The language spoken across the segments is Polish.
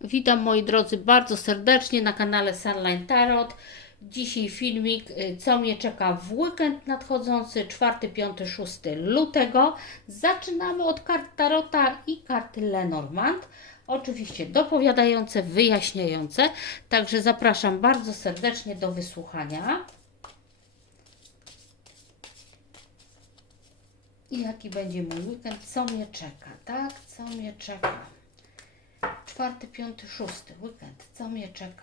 Witam moi drodzy bardzo serdecznie na kanale Sunline Tarot. Dzisiaj filmik, y, co mnie czeka w weekend nadchodzący 4, 5, 6 lutego. Zaczynamy od kart Tarota i karty Lenormand. Oczywiście dopowiadające, wyjaśniające. Także zapraszam bardzo serdecznie do wysłuchania. I jaki będzie mój weekend, co mnie czeka, tak? Co mnie czeka. Czwarty, piąty, szósty weekend. Co mnie czeka?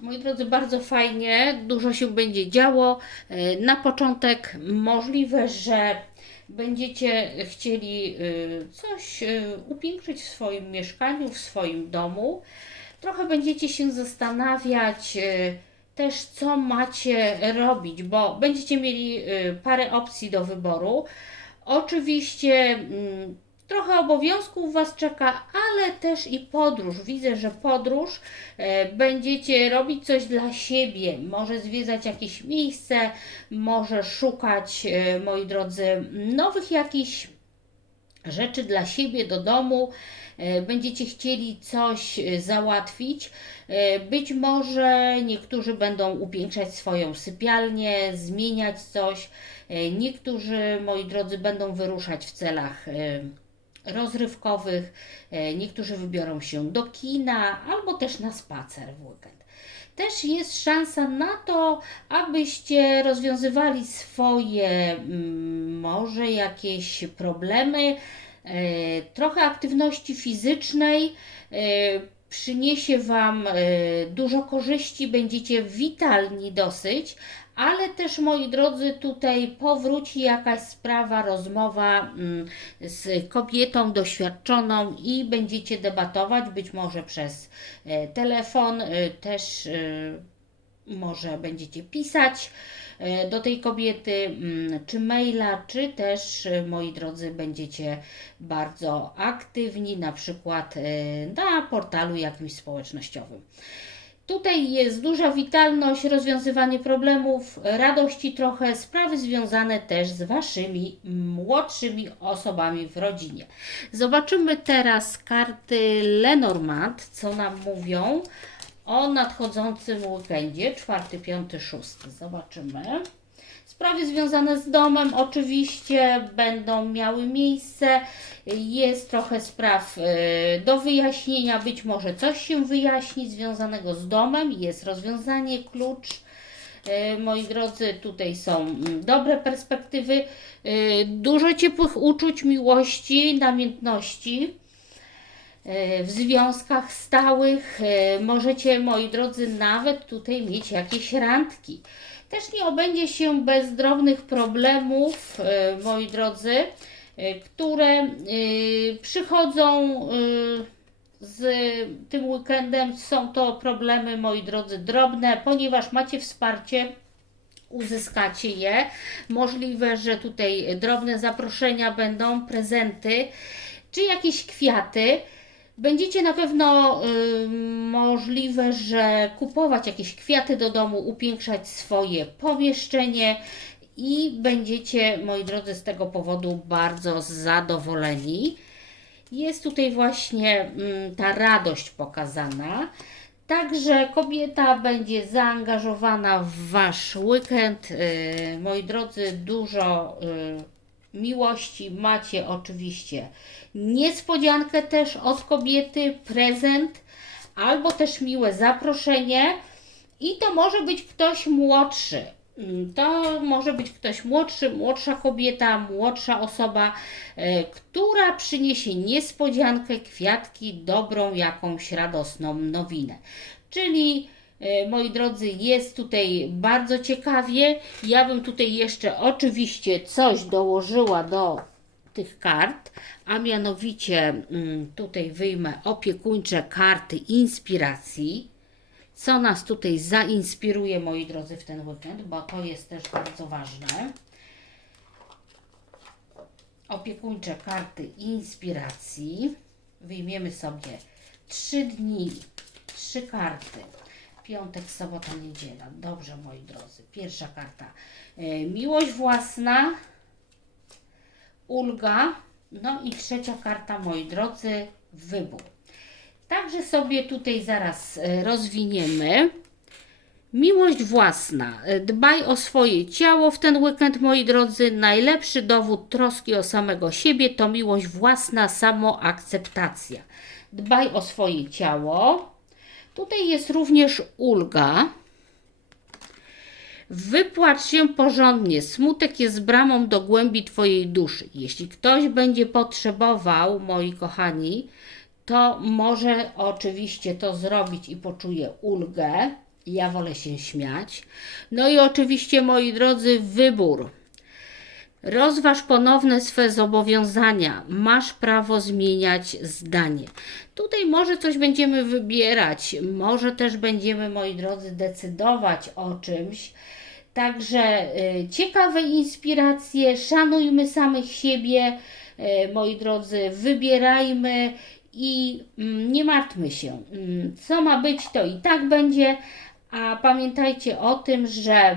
Moi drodzy, bardzo fajnie, dużo się będzie działo. E, Na początek możliwe, że będziecie chcieli e, coś e, upiększyć w swoim mieszkaniu, w swoim domu. Trochę będziecie się zastanawiać też, co macie robić, bo będziecie mieli parę opcji do wyboru. Oczywiście mm, trochę obowiązków Was czeka, ale też i podróż. Widzę, że podróż e, będziecie robić coś dla siebie, może zwiedzać jakieś miejsce, może szukać, e, moi drodzy, nowych jakichś rzeczy dla siebie do domu. E, Będziecie chcieli coś załatwić. Być może niektórzy będą upiększać swoją sypialnię, zmieniać coś. Niektórzy, moi drodzy, będą wyruszać w celach rozrywkowych. E, Niektórzy wybiorą się do kina albo też na spacer w weekend. Też jest szansa na to, abyście rozwiązywali swoje mm, może jakieś problemy. E, Trochę aktywności fizycznej e, przyniesie Wam e, dużo korzyści, będziecie witalni dosyć, ale też moi drodzy, tutaj powróci jakaś sprawa, rozmowa mm, z kobietą doświadczoną i będziecie debatować, być może przez e, telefon, e, też może będziecie pisać e, do tej kobiety, mm, czy maila, czy też, e, moi drodzy, będziecie bardzo aktywni, na przykład e, na portalu jakimś społecznościowym. Tutaj jest duża witalność, rozwiązywanie problemów, radości trochę, sprawy związane też z Waszymi młodszymi osobami w rodzinie. Zobaczymy teraz karty Lenormand, co nam mówią o nadchodzącym weekendzie, 4, 5, 6. Zobaczymy. Sprawy związane z domem oczywiście będą miały miejsce. Jest trochę spraw e, do wyjaśnienia, być może coś się wyjaśni związanego z domem. Jest rozwiązanie, klucz. E, Moi drodzy, tutaj są mm, dobre perspektywy, e, dużo ciepłych uczuć, miłości, namiętności w związkach stałych. e, Możecie, moi drodzy, nawet tutaj mieć jakieś randki. Też nie obędzie się bez drobnych problemów, e, moi drodzy, e, które e, przychodzą e, z tym weekendem. Są to problemy, moi drodzy, drobne, ponieważ macie wsparcie uzyskacie je. Możliwe, że tutaj drobne zaproszenia będą, prezenty, czy jakieś kwiaty. Będziecie na pewno y, możliwe, że kupować jakieś kwiaty do domu, upiększać swoje pomieszczenie i będziecie, moi drodzy, z tego powodu bardzo zadowoleni. Jest tutaj właśnie mm, ta radość pokazana. Także kobieta będzie zaangażowana w Wasz weekend. Yy, moi drodzy, dużo yy, miłości macie oczywiście. Niespodziankę też od kobiety, prezent albo też miłe zaproszenie. I to może być ktoś młodszy. Mm, To może być ktoś młodszy, młodsza kobieta, młodsza osoba, e, która przyniesie niespodziankę, kwiatki, dobrą jakąś radosną nowinę. Czyli moi drodzy, jest tutaj bardzo ciekawie. Ja bym tutaj jeszcze oczywiście coś dołożyła do tych kart, a mianowicie mm, tutaj wyjmę opiekuńcze karty inspiracji co nas tutaj zainspiruje, moi drodzy, w ten weekend, bo to jest też bardzo ważne. Opiekuńcze karty inspiracji. Wyjmiemy sobie trzy dni, trzy karty. Piątek, sobota, niedziela. Dobrze, moi drodzy. Pierwsza karta. E, miłość własna, ulga. No i trzecia karta, moi drodzy, wybór. Także sobie tutaj zaraz e, rozwiniemy. Miłość własna. E, Dbaj o swoje ciało w ten weekend, moi drodzy. Najlepszy dowód troski o samego siebie to miłość własna, samoakceptacja. Dbaj o swoje ciało. Tutaj jest również ulga. Wypłacz się porządnie. Smutek jest bramą do głębi Twojej duszy. Jeśli ktoś będzie potrzebował, moi kochani, to może oczywiście to zrobić i poczuje ulgę. Ja wolę się śmiać. No i oczywiście, moi drodzy, wybór. Rozważ ponowne swe zobowiązania. Masz prawo zmieniać zdanie. Tutaj może coś będziemy wybierać, może też będziemy, moi drodzy, decydować o czymś. Także y, ciekawe inspiracje, szanujmy samych siebie, y, moi drodzy, wybierajmy i mm, nie martwmy się. Mm, Co ma być, to i tak będzie. A pamiętajcie o tym, że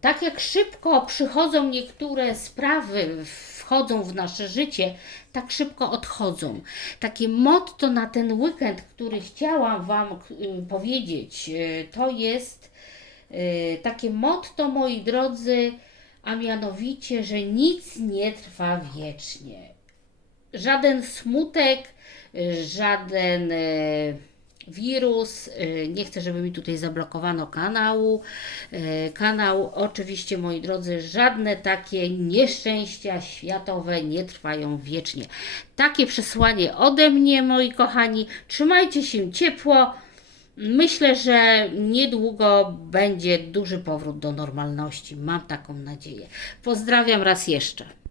tak jak szybko przychodzą niektóre sprawy, wchodzą w nasze życie, tak szybko odchodzą. Takie motto na ten weekend, który chciałam Wam y, powiedzieć, y, to jest y, takie motto, moi drodzy, a mianowicie, że nic nie trwa wiecznie. Żaden smutek, żaden. Wirus. y, Nie chcę, żeby mi tutaj zablokowano kanału. Y, Kanał, oczywiście, moi drodzy, żadne takie nieszczęścia światowe nie trwają wiecznie. Takie przesłanie ode mnie, moi kochani. Trzymajcie się ciepło. Myślę, że niedługo będzie duży powrót do normalności. Mam taką nadzieję. Pozdrawiam raz jeszcze.